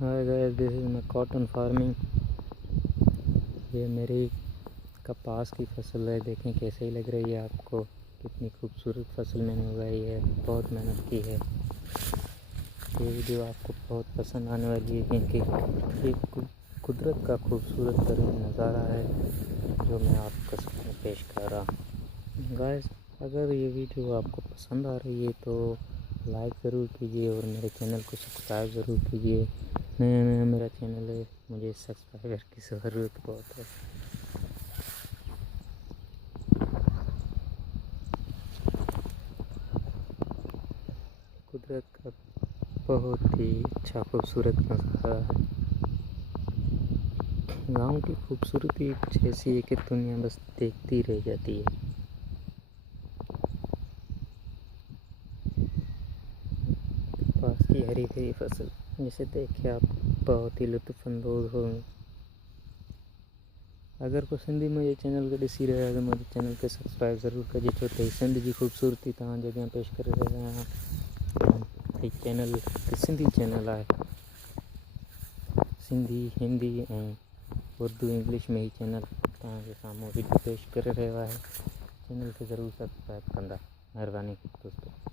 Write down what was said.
Hi guys, this is my cotton farming. ये मेरी कपास की फसल है। देखें कैसे ही लग रही है आपको। कितनी खूबसूरत फसल मैंने उगाई है, बहुत मेहनत की है। ये वीडियो आपको बहुत पसंद आने वाली है क्योंकि ये कुदरत का खूबसूरत तरीन नज़ारा है जो मैं आपको सामने पेश कर रहा हूँ। गाइस, अगर ये वीडियो आपको पसंद आ रही है तो लाइक ज़रूर कीजिए और मेरे चैनल को सब्सक्राइब ज़रूर कीजिए। नया मेरा चैनल है, मुझे सब्सक्राइबर की ज़रूरत बहुत है। कुदरत का बहुत ही अच्छा खूबसूरत नज़ारा है। गाँव की खूबसूरती कुछ ऐसी है कि दुनिया बस देखती रह जाती है। पास की हरी भरी फसल जिसे देख के आप बहुत ही लुत्फ़अंदोज़ होंगे। अगर पसंद ही मुझे चैनल के ॾिसी रहिया आहियो त मुंहिंजे चैनल खे सब्सक्राइब ज़रूरु कजे, छो त सिंध जी ख़ूबसूरती तव्हांजे अॻियां पेश करे रहियो आहियां। हीउ चैनल सिंधी चैनल आहे। सिंधी, हिंदी ऐं उर्दू, इंग्लिश में ही चैनल तव्हांजे साम्हूं वीडियो पेश करे रहियो आहे। चैनल खे ज़रूरु सब्सक्राइब कंदा। महिरबानी दोस्तों।